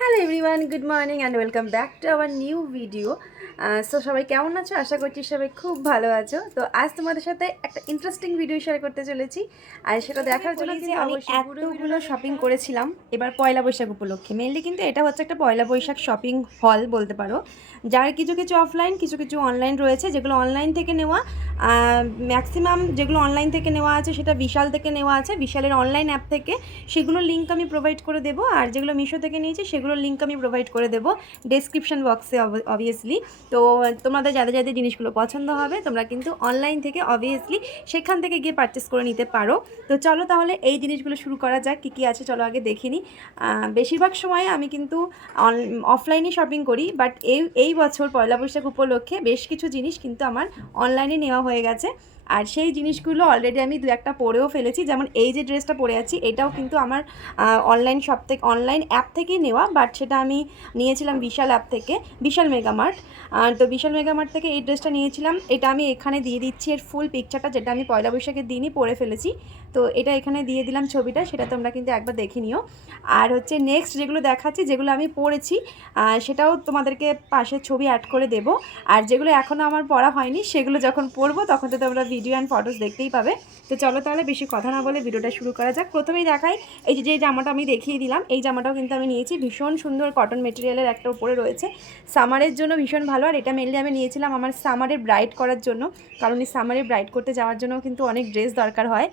Hello everyone, good morning and welcome back to our new video. So সবাই কেমন আছো? আশা করছি সবাই খুব ভালো আছো। তো আজ তোমাদের সাথে একটা ইন্টারেস্টিং ভিডিও শেয়ার করতে চলেছি, আর সেটা দেখার জন্য কিন্তু আমি এতগুলো শপিং করেছিলাম এবার পয়লা বৈশাখ উপলক্ষে। মেনলি কিন্তু এটা হচ্ছে একটা পয়লা বৈশাখ শপিং হল বলতে পারো, যার কিছু কিছু অফলাইন কিছু কিছু অনলাইন রয়েছে। যেগুলো অনলাইন থেকে নেওয়া, ম্যাক্সিমাম যেগুলো অনলাইন থেকে নেওয়া আছে সেটা বিশাল থেকে নেওয়া আছে, বিশালের অনলাইন অ্যাপ থেকে। সেগুলোর লিঙ্ক আমি প্রোভাইড করে দেবো, আর যেগুলো মিশো থেকে নিয়েছি সেগুলোর লিঙ্ক আমি প্রোভাইড করে দেবো ডেসক্রিপশন বক্সে অবভিয়াসলি। তো তোমাদের যাদের যাদের জিনিসগুলো পছন্দ হবে তোমরা কিন্তু অনলাইন থেকে অবভিয়াসলি সেখান থেকে গিয়ে পারচেস করে নিতে পারো। তো চলো তাহলে এই জিনিসগুলো শুরু করা যাক। কী কী আছে চলো আগে দেখে নিই। বেশিরভাগ সময় আমি কিন্তু অফলাইনে শপিং করি, বাট এই বছর পয়লা বৈশাখ উপলক্ষে বেশ কিছু জিনিস কিন্তু আমার অনলাইনে নেওয়া হয়ে গেছে। আর সেই জিনিসগুলো অলরেডি আমি দু একটা পরেও ফেলেছি। যেমন এই যে ড্রেসটা পরে আছি, এটাও কিন্তু আমার অনলাইন শপ থেকে, অনলাইন অ্যাপ থেকেই নেওয়া, বাট সেটা আমি নিয়েছিলাম বিশাল অ্যাপ থেকে, বিশাল মেগামার্ট। তো বিশাল মেগামার্ট থেকে এই ড্রেসটা নিয়েছিলাম। এটা আমি এখানে দিয়ে দিচ্ছি এর ফুল পিকচারটা, যেটা আমি পয়লা বৈশাখের দিনই পরে ফেলেছি। তো এটা এখানে দিয়ে দিলাম ছবিটা, সেটা তোমরা কিন্তু একবার দেখে নিও। আর হচ্ছে নেক্সট যেগুলো দেখাচ্ছি, যেগুলো আমি পরেছি সেটাও তোমাদেরকে পাশের ছবি অ্যাড করে দেবো। আর যেগুলো এখনও আমার পরা হয়নি সেগুলো যখন পরবো তখন তো তোমরা ভিডিও অ্যান্ড ফটোস দেখতেই পাবে। তো চলো তাহলে বেশি কথা না বলে ভিডিওটা শুরু করা যাক। প্রথমেই দেখাই এই যে জামাটা আমি দেখিয়ে দিলাম, এই জামাটাও কিন্তু আমি নিয়েছি। ভীষণ সুন্দর কটন মেটেরিয়ালের একটা উপরে রয়েছে, সামারের জন্য ভীষণ ভালো। আর এটা মেনলি আমি নিয়েছিলাম আমার সামারে ব্রাইড করার জন্য, কারণ এই সামারে ব্রাইড করতে যাওয়ার জন্য কিন্তু অনেক ড্রেস দরকার হয়।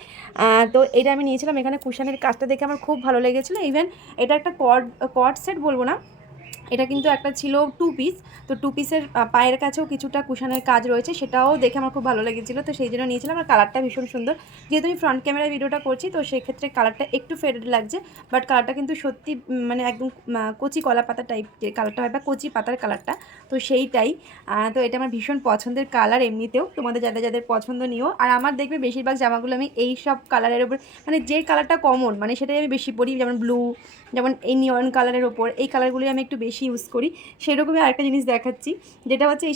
তো এটা আমি নিয়েছিলাম। এখানে কুশানের কাজটা দেখে আমার খুব ভালো লেগেছিলো। ইভেন এটা একটা কর্ড সেট বলবো না, এটা কিন্তু একটা ছিল টু পিস। তো টু পিসের পায়ের কাছেও কিছুটা কুশানের কাজ রয়েছে, সেটাও দেখে আমার খুব ভালো লেগেছিলো, তো সেই জন্য নিয়েছিলাম। আর কালারটা ভীষণ সুন্দর। যেহেতু আমি ফ্রন্ট ক্যামেরায় ভিডিওটা করছি তো সেক্ষেত্রে কালারটা একটু ফেডেড লাগছে, বাট কালারটা কিন্তু সত্যি মানে একদম কচি কলা পাতা টাইপ যে কালারটা হয়, বা কচি পাতার কালারটা, তো সেইটাই। তো এটা আমার ভীষণ পছন্দের কালার। এমনিতেও তোমাদের যাদের যাদের পছন্দ নিও। আর আমার দেখবে বেশিরভাগ জামাগুলো আমি এই সব কালারের ওপর, মানে যে কালারটা কমন মানে সেটাই আমি বেশি পরি। যেমন ব্লু, যেমন এই নিয়ন কালারের ওপর এই কালারগুলি আমি একটু বেশি ইউজ করি। সেরকমই আরেকটা জিনিস দেখাচ্ছি, যেটা হচ্ছে এই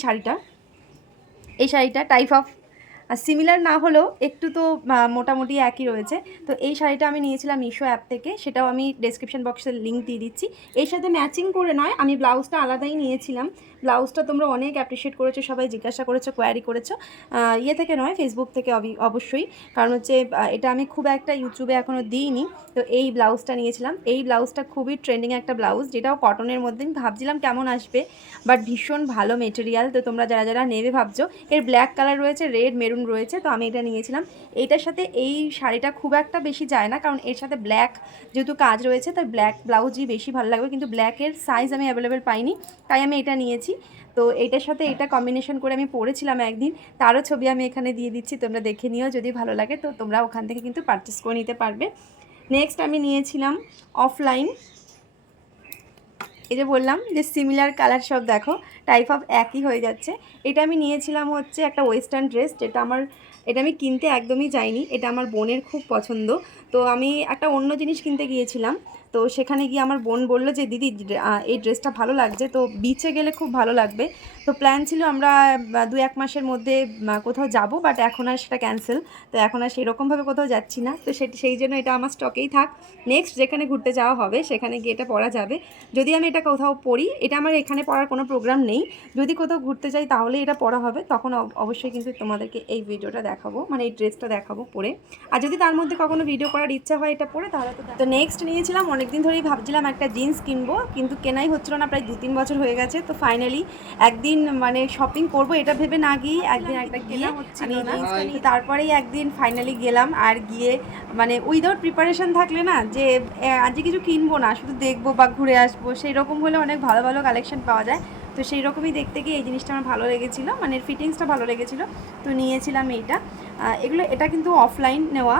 শাড়িটা টাইপ অফ সিমিলার না হলেও একটু তো মোটামুটি একই রয়েছে। তো এই শাড়িটা আমি নিয়েছিলাম মিশো অ্যাপ থেকে, সেটাও আমি ডেসক্রিপশন বক্সের লিঙ্ক দিয়ে দিচ্ছি। এর সাথে ম্যাচিং করে নয়, আমি ব্লাউজটা আলাদাই নিয়েছিলাম। ব্লাউজটা তোমরা অনেক অ্যাপ্রিসিয়েট করেছো, সবাই জিজ্ঞাসা করেছো, কোয়ারি করেছো, ইয়ে থেকে নয় ফেসবুক থেকে অবশ্যই। কারণ হচ্ছে এটা আমি খুব একটা ইউটিউবে এখনও দিইনি। তো এই ব্লাউজটা নিয়েছিলাম। এই ব্লাউজটা খুবই ট্রেন্ডিং একটা ব্লাউজ, যেটাও কটনের মধ্যে। আমি ভাবছিলাম কেমন আসবে, বাট ভীষণ ভালো মেটেরিয়াল। তো তোমরা যারা যারা নেবে ভাবছো, এর ব্ল্যাক কালার রয়েছে, রেড মেরুন রয়েছে, তো আমি এটা নিয়েছিলাম। এইটার সাথে এই শাড়িটা খুব একটা বেশি যায় না, কারণ এর সাথে ব্ল্যাক যেহেতু কাজ রয়েছে তাই ব্ল্যাক ব্লাউজই বেশি ভালো লাগবে, কিন্তু ব্ল্যাকের সাইজ আমি অ্যাভেলেবেল পাইনি, তাই আমি এটা নিয়েছি। তো এইটার সাথে এটা কম্বিনেশন করে আমি পরেছিলাম একদিন, তারও ছবি আমি এখানে দিয়ে দিচ্ছি, তোমরা দেখে নিও। যদি ভালো লাগে তো তোমরা ওখান থেকে কিন্তু পারচেস করে নিতে পারবে। নেক্সট আমি নিয়েছিলাম অফলাইন, এই যে বললাম যে সিমিলার কালার সব দেখো টাইপ অফ একই হয়ে যাচ্ছে। এটা আমি নিয়েছিলাম হচ্ছে একটা ওয়েস্টার্ন ড্রেস, এটা আমি কিনতে একদমই যাইনি, এটা আমার বোনের খুব পছন্দ। তো আমি একটা অন্য জিনিস কিনতে গিয়েছিলাম, তো সেখানে গিয়ে আমার বোন বললো যে দিদি এই ড্রেসটা ভালো লাগছে, তো বিচে গেলে খুব ভালো লাগবে। তো প্ল্যান ছিল আমরা 2-1 মাসের মধ্যে কোথাও যাব, বাট এখন আর সেটা ক্যান্সেল। তো এখন আর সেরকমভাবে কোথাও যাচ্ছি না, তো সেই জন্য এটা আমার স্টকেই থাক। নেক্সট যেখানে ঘুরতে যাওয়া হবে সেখানে গিয়ে এটা পরা যাবে। যদি আমি এটা কোথাও পরি, এটা আমার এখানে পরার কোনো প্রোগ্রাম নেই, যদি কোথাও ঘুরতে যাই তাহলে এটা পরা হবে, তখন অবশ্যই কিন্তু তোমাদেরকে এই ভিডিওটা দেখাবো, মানে এই ড্রেসটা দেখাবো পরে। আর যদি তার মধ্যে কখনো ভিডিও করার ইচ্ছা হয় এটা পরে, তাহলে তো নেক্সট নিয়েছিলাম, অনেকদিন ধরেই ভাবছিলাম একটা জিন্স কিনবো, কিন্তু কেনাই হচ্ছিল না, প্রায় 2-3 বছর হয়ে গেছে। তো ফাইনালি একদিন মানে শপিং করবো এটা ভেবে না গিয়ে একদিন একটা কেনা হচ্ছিল না, তারপরেই একদিন ফাইনালি গেলাম। আর গিয়ে মানে উইদাউট প্রিপারেশন থাকলে না, যে আজকে কিছু কিনবো না, শুধু দেখবো বা ঘুরে আসবো, সেই রকম হলে অনেক ভালো ভালো কালেকশন পাওয়া যায়। তো সেই রকমই দেখতে গিয়ে এই জিনিসটা আমার ভালো লেগেছিলো, মানে ফিটিংসটা ভালো লেগেছিলো, তো নিয়েছিলাম এইটা। এটা কিন্তু অফলাইন নেওয়া,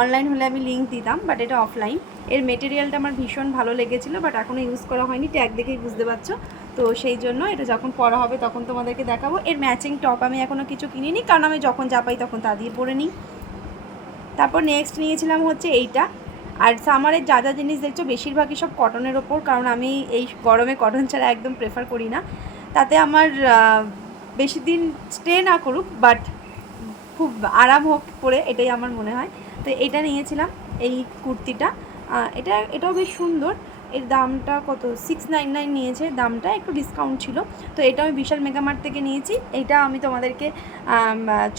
অনলাইন হলে আমি লিঙ্ক দিতাম, বাট এটা অফলাইন। এর মেটেরিয়ালটা আমার ভীষণ ভালো লেগেছিলো, বাট এখনও ইউজ করা হয়নি, ট্যাগ দেখেই বুঝতে পারছো। তো সেই জন্য এটা যখন পরা হবে তখন তোমাদেরকে দেখাবো। এর ম্যাচিং টপ আমি এখনও কিছু কিনিনি, কারণ আমি যখন যা পাই তখন তা দিয়ে পরে নিই। তারপর নেক্সট নিয়েছিলাম হচ্ছে এইটা। আর সামারের যা যা জিনিস দেখছো বেশিরভাগই সব কটনের ওপর, কারণ আমি এই গরমে কটন ছাড়া একদম প্রেফার করি না। তাতে আমার বেশি দিন স্টে না করুক, বাট খুব আরাম হোক পরে, এটাই আমার মনে হয়। তো এটা নিয়েছিলাম, এই কুর্তিটা। এটাও বেশ সুন্দর, এর দামটা কত 699 নিয়েছে, দামটা একটু ডিসকাউন্ট ছিল। তো এটা আমি বিশাল মেগামার্ট থেকে নিয়েছি। এইটা আমি তোমাদেরকে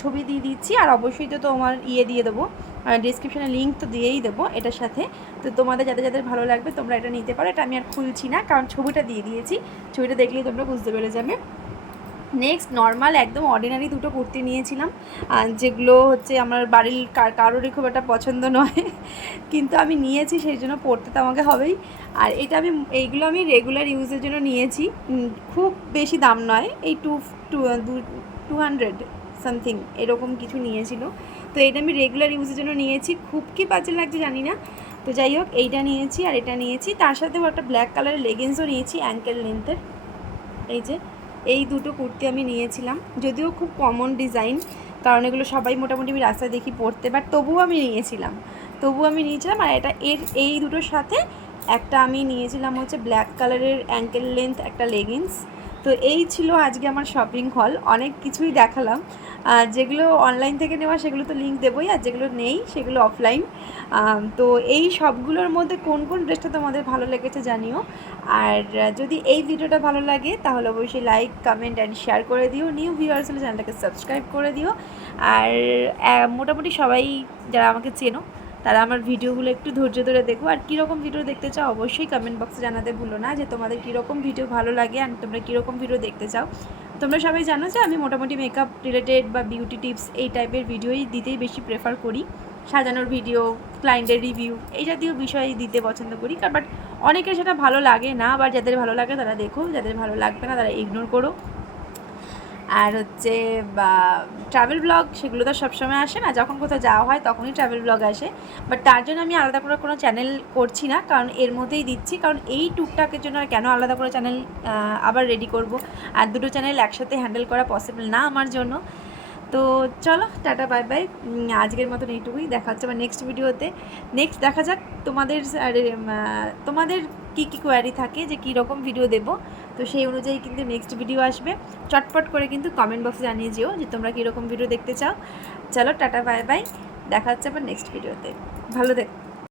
ছবি দিয়ে দিচ্ছি, আর অবশ্যই তো তোমার দিয়ে দেবো, ডিসক্রিপশানে লিঙ্ক তো দিয়েই দেবো এটার সাথে। তো তোমাদের যাদের যাদের ভালো লাগবে তোমরা এটা নিতে পারো। এটা আমি আর খুলছি না, কারণ ছবিটা দিয়ে দিয়েছি, ছবিটা দেখলেই তোমরা বুঝতে পেরে যাবে। নেক্সট নর্মাল একদম অর্ডিনারি দুটো কুর্তি নিয়েছিলাম, যেগুলো হচ্ছে আমার বাড়ির কারোরই খুব একটা পছন্দ নয়, কিন্তু আমি নিয়েছি, সেই জন্য পরতে তো আমাকে হবেই। আর এটা এইগুলো আমি রেগুলার ইউজের জন্য নিয়েছি, খুব বেশি দাম নয়, এই 200 সামথিং এরকম কিছু নিয়েছিল। তো এটা আমি রেগুলার ইউজের জন্য নিয়েছি, খুব কি বাজে লাগছে জানি না। তো যাই হোক, এইটা নিয়েছি আর এটা নিয়েছি, তার সাথেও একটা ব্ল্যাক কালারের লেগিংসও নিয়েছি অ্যাঙ্কেল লেন্থের। এই দুটো কুর্তি আমি নিয়েছিলাম, যদিও খুব কমন ডিজাইন, কারণ এগুলো সবাই মোটামুটি আমি রাস্তায় দেখি পরতে, বাট তবুও আমি নিয়েছিলাম। আর এই দুটোর সাথে একটা আমি নিয়েছিলাম হচ্ছে ব্ল্যাক কালারের অ্যাঙ্কেল লেন্থ একটা লেগিংস। তো এই ছিল আজকে আমার শপিং হল। অনেক কিছুই দেখালাম, যেগুলো অনলাইন থেকে নেওয়া সেগুলো তো লিঙ্ক দেবোই, আর যেগুলো নেই সেগুলো অফলাইন। তো এই সবগুলোর মধ্যে কোন কোন ড্রেসটা তোমাদের ভালো লেগেছে জানিও। আর যদি এই ভিডিওটা ভালো লাগে তাহলে অবশ্যই লাইক, কমেন্ট অ্যান্ড শেয়ার করে দিও। নিউ ভিউয়ার্স হলে চ্যানেলটাকে সাবস্ক্রাইব করে দিও। আর মোটামুটি সবাই যারা আমাকে চেনো তারা আমার ভিডিওগুলো একটু ধৈর্য ধরে দেখো। আর কীরকম ভিডিও দেখতে চাও অবশ্যই কমেন্ট বক্সে জানাতে ভুলো না, যে তোমাদের কীরকম ভিডিও ভালো লাগে আর তোমরা কীরকম ভিডিও দেখতে চাও। তোমরা সবাই জানো যে আমি মোটামুটি মেকআপ রিলেটেড বা বিউটি টিপস এই টাইপের ভিডিওই দিতেই বেশি প্রেফার করি। সাজানোর ভিডিও, ক্লায়েন্টের রিভিউ, এই জাতীয় বিষয় দিতে পছন্দ করি। বাট অনেকের সেটা ভালো লাগে না, আবার যাদের ভালো লাগে তারা দেখো, যাদের ভালো লাগবে না তারা ইগনোর করো। আর হচ্ছে বা ট্রাভেল ব্লগ, সেগুলো তো সবসময় আসে না, যখন কোথাও যাওয়া হয় তখনই ট্রাভেল ব্লগ আসে। বাট তার জন্য আমি আলাদা করে কোনো চ্যানেল করছি না, কারণ এর মধ্যেই দিচ্ছি। কারণ এই টুকটাকের জন্য আর কেন আলাদা করে চ্যানেল আবার রেডি করব, আর দুটো চ্যানেল একসাথে হ্যান্ডেল করা পসিবল না আমার জন্য। তো চলো, টাটা বাই বাই, আজকের মতন এইটুকুই। দেখা হচ্ছে আমার নেক্সট ভিডিওতে। নেক্সট দেখা যাক তোমাদের কী কী কোয়ারি থাকে, যে কী রকম ভিডিও দেবো। তো সেই অনুযায়ী কিন্তু নেক্সট ভিডিও আসবে। চটপট করে কিন্তু কমেন্ট বক্সে জানিয়ে যেও যে তোমরা কীরকম ভিডিও দেখতে চাও। চলো, টাটা বাই বাই, দেখা হচ্ছে আবার নেক্সট ভিডিওতে। ভালো থেকো।